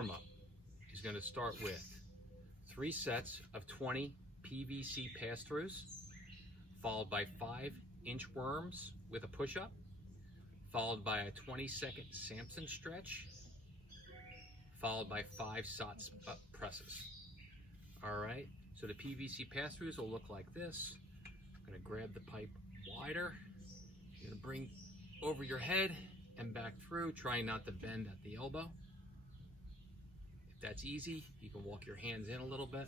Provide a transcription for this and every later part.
warm-up is going to start with 3 sets of 20 PVC pass-throughs, followed by 5 inchworms with a push-up, followed by a 20-second Samson stretch, followed by 5 Sotts presses. All right, so the PVC pass-throughs will look like this. I'm gonna grab the pipe wider. You're gonna bring over your head and back through, trying not to bend at the elbow. If that's easy, you can walk your hands in a little bit.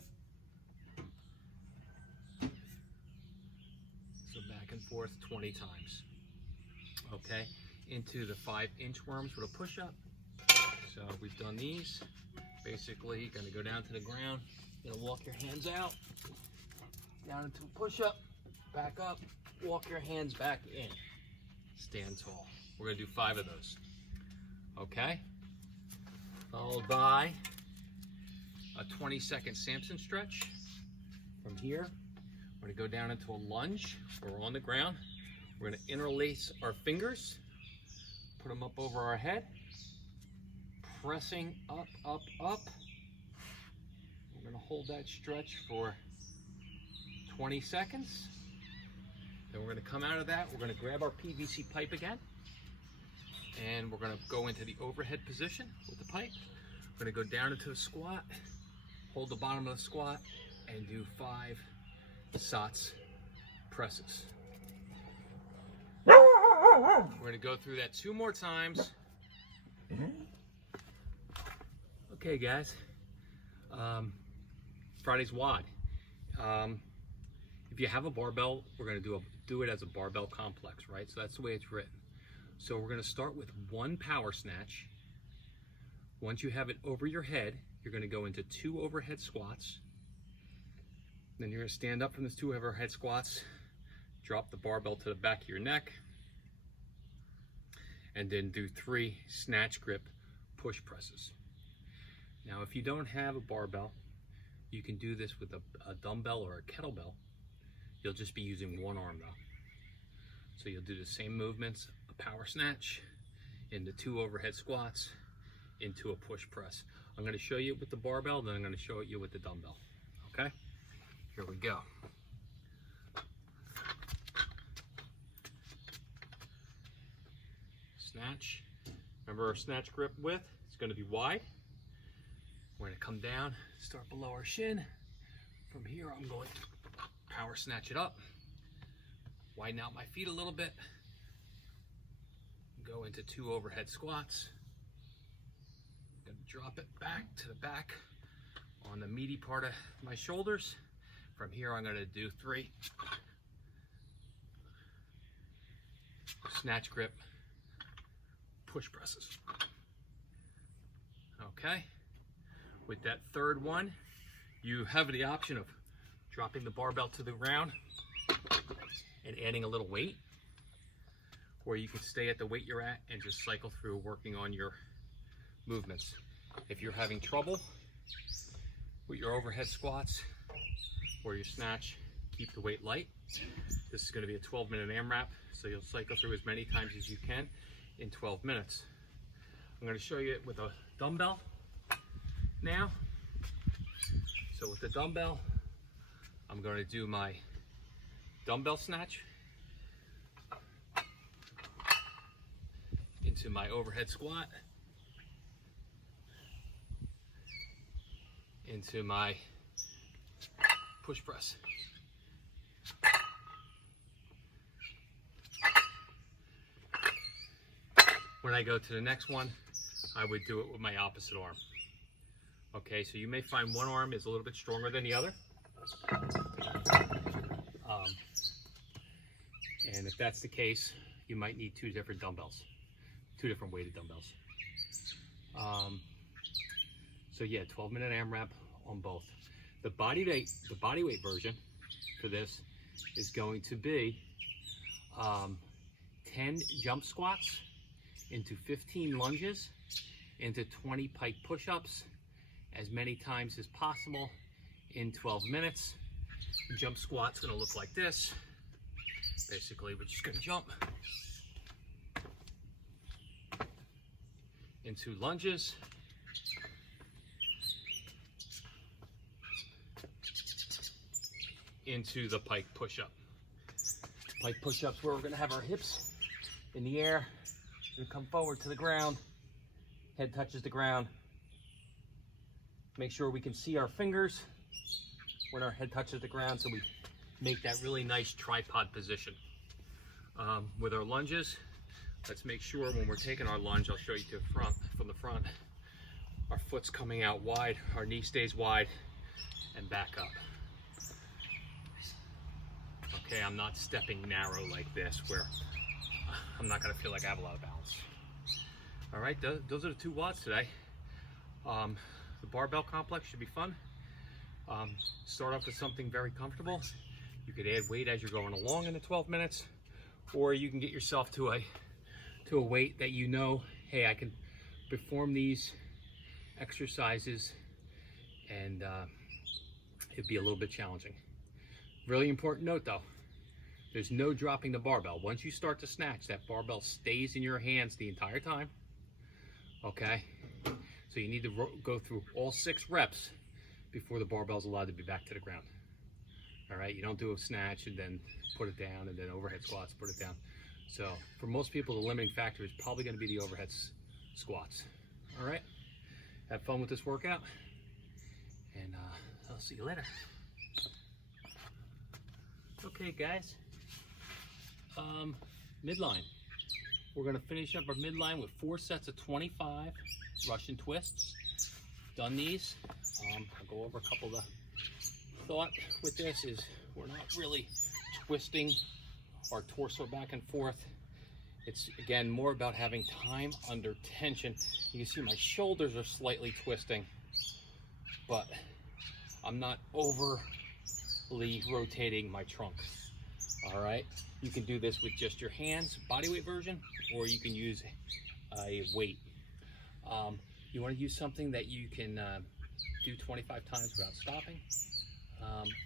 So back and forth 20 times. Okay, into the 5 inchworms with a push-up. So we've done these. Basically, you're gonna go down to the ground, you're gonna walk your hands out, down into a push-up, back up, walk your hands back in. Stand tall. We're gonna do 5 of those. Okay? Followed by a 20-second Samson stretch. From here, we're gonna go down into a lunge. We're on the ground. We're gonna interlace our fingers, put them up over our head, pressing up, up, up. We're gonna hold that stretch for 20 seconds. Then we're gonna come out of that. We're gonna grab our PVC pipe again, and we're gonna go into the overhead position with the pipe. We're gonna go down into a squat, hold the bottom of the squat, and do 5 Sotts presses. We're gonna go through that 2 more times. Okay, guys. Friday's WOD. If you have a barbell, we're gonna do it as a barbell complex, right? So that's the way it's written. So we're gonna start with 1 power snatch. Once you have it over your head, you're gonna go into 2 overhead squats. Then you're gonna stand up from those 2 overhead squats, drop the barbell to the back of your neck, and then do 3 snatch grip push presses. Now, if you don't have a barbell, you can do this with a dumbbell or a kettlebell. You'll just be using 1 arm though. So you'll do the same movements, a power snatch, into 2 overhead squats, into a push press. I'm gonna show you with the barbell, then I'm gonna show you with the dumbbell, okay? Here we go. Snatch. Remember our snatch grip width? It's gonna be wide. We're gonna come down, start below our shin. From here, I'm going to power snatch it up, widen out my feet a little bit, go into 2 overhead squats. Gonna drop it back to the back on the meaty part of my shoulders. From here, I'm gonna do 3 snatch grip push presses. Okay, with that 3rd one, you have the option of dropping the barbell to the ground and adding a little weight, or you can stay at the weight you're at and just cycle through working on your movements. If you're having trouble with your overhead squats or your snatch, keep the weight light. This is going to be a 12-minute AMRAP, so you'll cycle through as many times as you can in 12 minutes. I'm going to show you it with a dumbbell now. So with the dumbbell, I'm going to do my dumbbell snatch into my overhead squat, into my push press. When I go to the next one, I would do it with my opposite arm. Okay, so you may find one arm is a little bit stronger than the other. And if that's the case, you might need 2 different dumbbells, 2 different weighted dumbbells. So yeah, 12-minute AMRAP on both. The body weight version for this is going to be 10 jump squats into 15 lunges into 20 pike push-ups as many times as possible in 12 minutes. Jump squat's gonna look like this. Basically, we're just gonna jump into lunges, into the pike push-up. Pike push-ups where we're gonna have our hips in the air. We're gonna come forward to the ground. Head touches the ground. Make sure we can see our fingers when our head touches the ground, so we make that really nice tripod position. With our lunges, let's make sure when we're taking our lunge, I'll show you from the front, our foot's coming out wide, our knee stays wide, and back up. Okay, I'm not stepping narrow like this where I'm not gonna feel like I have a lot of balance. All right, those are the 2 WODs today. The Barbell Complex should be fun. Start off with something very comfortable. You could add weight as you're going along in the 12 minutes, or you can get yourself to a weight that you know, hey, I can perform these exercises, and it'd be a little bit challenging. Really important note though, there's no dropping the barbell. Once you start to snatch, that barbell stays in your hands the entire time, okay? So you need to go through all 6 reps before the barbell's allowed to be back to the ground. All right, you don't do a snatch and then put it down, and then overhead squats, put it down. So for most people, the limiting factor is probably gonna be the overhead squats. All right, have fun with this workout, and I'll see you later. Okay guys, midline. We're gonna finish up our midline with 4 sets of 25 Russian twists. Done these. I'll go over a couple of the thought with this is we're not really twisting our torso back and forth. It's again more about having time under tension. You can see my shoulders are slightly twisting, but I'm not overly rotating my trunk. All right, you can do this with just your hands, bodyweight version, or you can use a weight. You want to use something that you can do 25 times without stopping.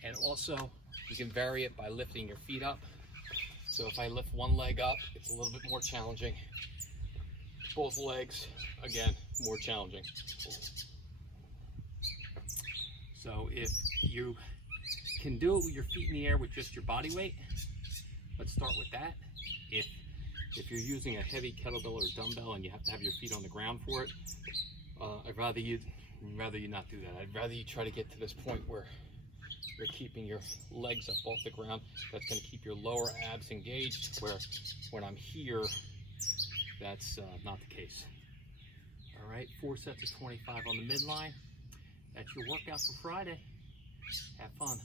And also, you can vary it by lifting your feet up. So if I lift one leg up, it's a little bit more challenging. Both legs, again, more challenging. So if you can do it with your feet in the air with just your body weight, let's start with that. If you're using a heavy kettlebell or dumbbell and you have to have your feet on the ground for it, I'd rather you not do that. I'd rather you try to get to this point where you're keeping your legs up off the ground. That's going to keep your lower abs engaged, where when I'm here, that's not the case. All right, 4 sets of 25 on the midline. That's your workout for Friday. Have fun.